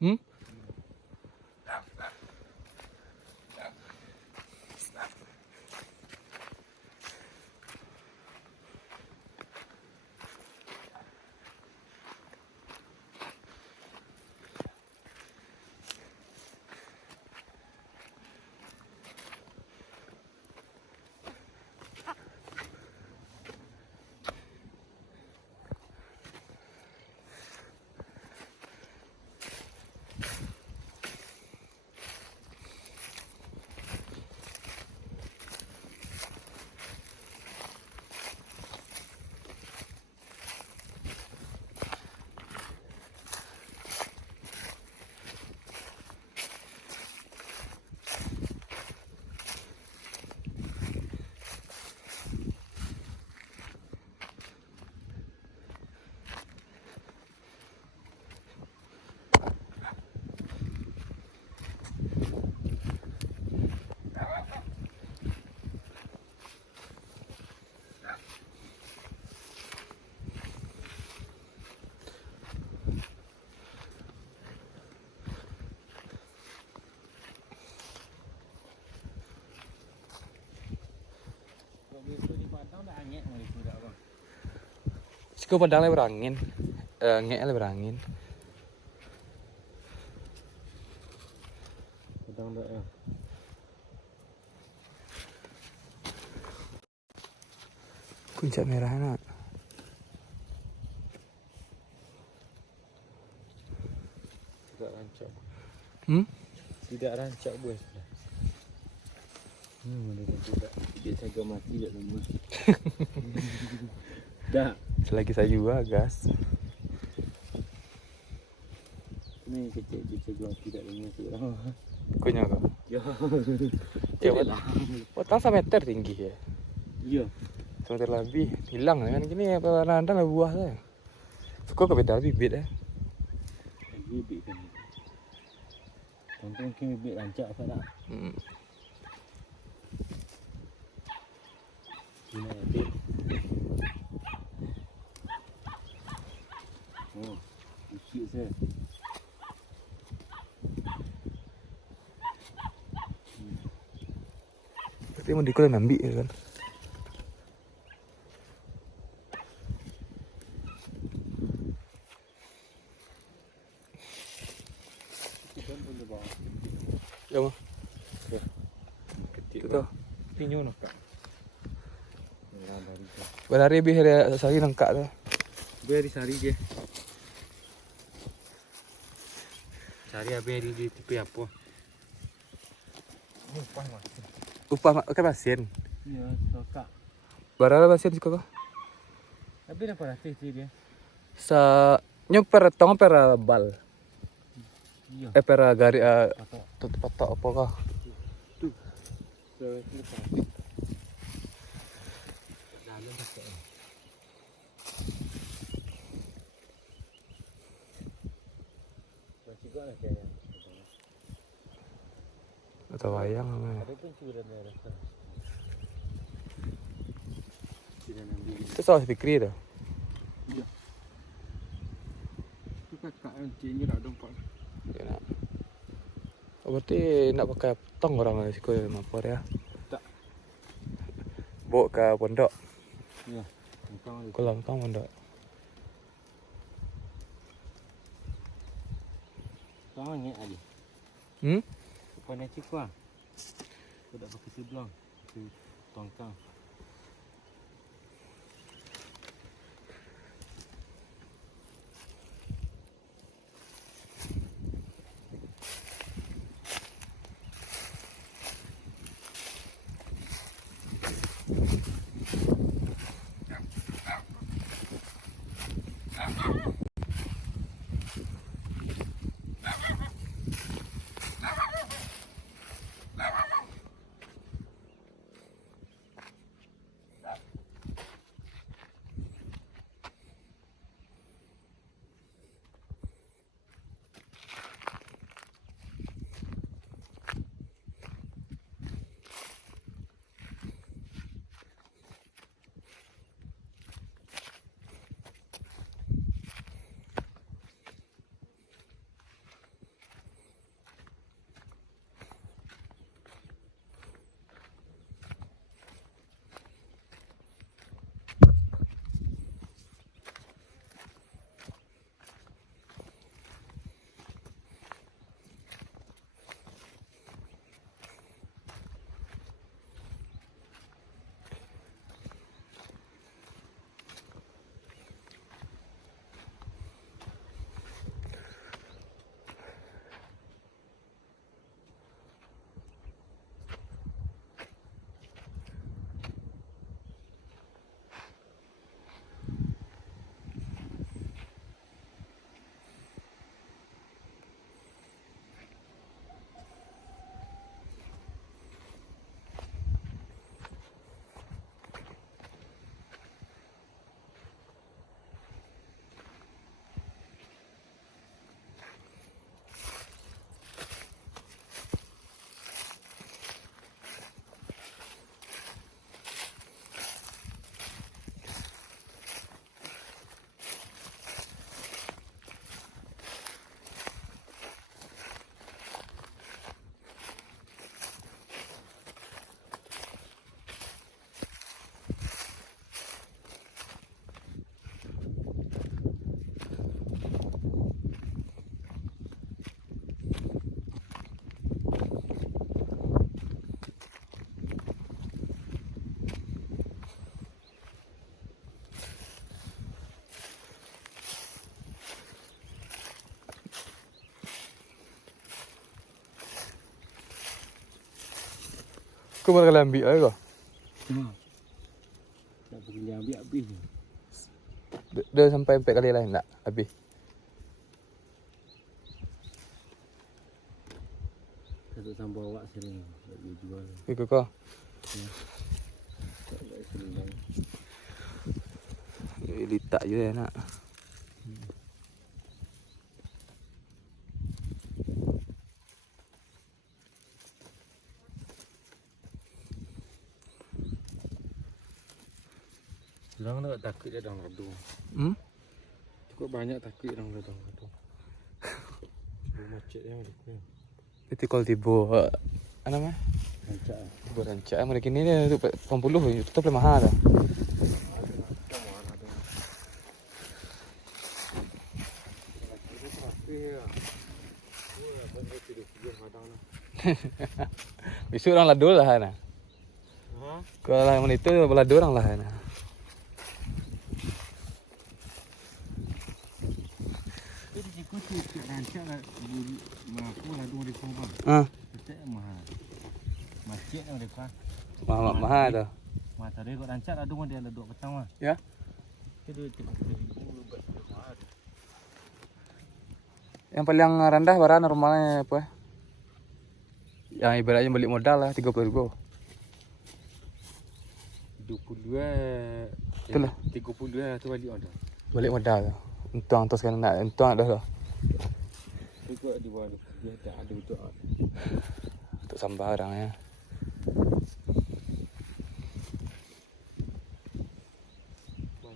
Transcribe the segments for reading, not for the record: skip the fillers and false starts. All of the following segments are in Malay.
Hmm? Siko padang le berangin. Ngek le berangin. Padang dak ya. Puncak merah nak. Tidak rancak. Hmm? Tidak rancak bos. Mana tidak. Dia jaga mati dak lama. Dah. Selagi saya juga gas. Ni kecil dia jaga mati dak lama tu. Kunya kau. Ya. Ya, potong 1 meter tinggi ya. Ya. 1 meter lebih. Hilang kan gini apa randang lah buah saya. Suka ke beda bibit ya. Bibit kan. Tonton ke bibit rancak apa tak? Ini nanti. Oh, isi saya. Tapi mau dikol ambil kan. Ya mah. Kecil tu. Pinyo nak kak. Berlari lebih dari sehari nangkak tu. Beri sehari je. Cari beri di tepi apa? Upah mas. Upah ke pasien. Ya, kak. Berapa pasien suka kau? Tapi apa rasa dia? Sa nyuper tong per bal. Iya. Per gari tutup patok apa kah? Tu. Ini pasti. Dalam pakai. Masih gua nak kaya. Atau wayang namanya. Ada pun sudah merah. Tidak nanti. Itu saus fikri tu. Iya. Itu kakak yang cinya nak dompak. Ya nak. Oh, berarti nak pakai tong orang lah siko mapor ya. Tak. Bawa ke pondok. Ya. Kolam tong pondok. Tong ni ada. Hmm? Pandai cikgu ah. Aku dah pakai sebelah. Tu tongkang. Kau malah ambil lah kau. Tak pergi ambil habis. Dia sampai 4 kali lah nak habis. Satu sambal awak sini. Tak boleh jual. Ikut kau. Ya. Tak boleh sembang. Litak je nak. Orang tak takut dia dalam ladung. Cukup banyak takut dalam ladung. Macet dia macam. Itu kalau tiba apa nama? Rancak. Tiba rancak mereka ni dia tu 80 tu paling mahal dah. Besok orang lado lah nah. Kalau lah mana itu lado orang lah nah. Rancak lah aku ladung di kau bang. Betul mahal. Masjid yang mereka. Mahal tu. Mahal tadi kau rancak ladung dia ladung petang mah. Ya. Itu 30,000 mahal. Yang paling rendah barang normalnya apa? Yang ibaratnya balik modal lah 30,000. 22. Betul lah. 32 tu balik modal. Balik modal tu. Untung tu sekarang nak untung dah tu. Ikut di bawah dia tak ada untuk Untuk sambal orang ya.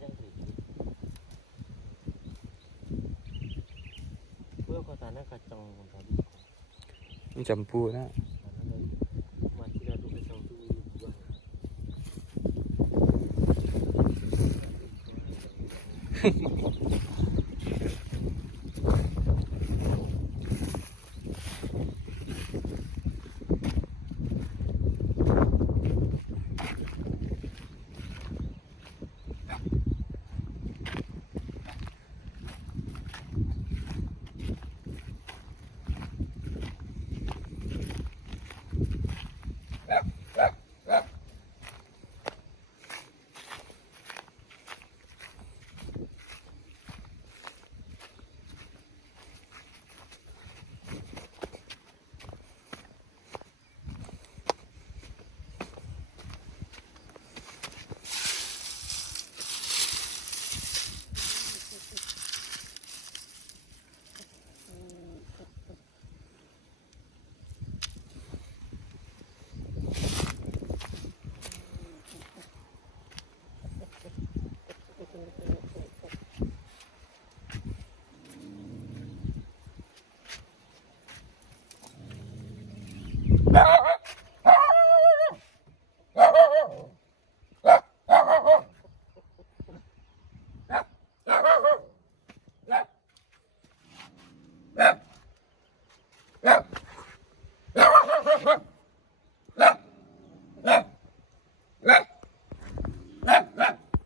banyak tu. Kau tanah kacang tadi. Ini campur nak. Mati dah tu kacang tu buah.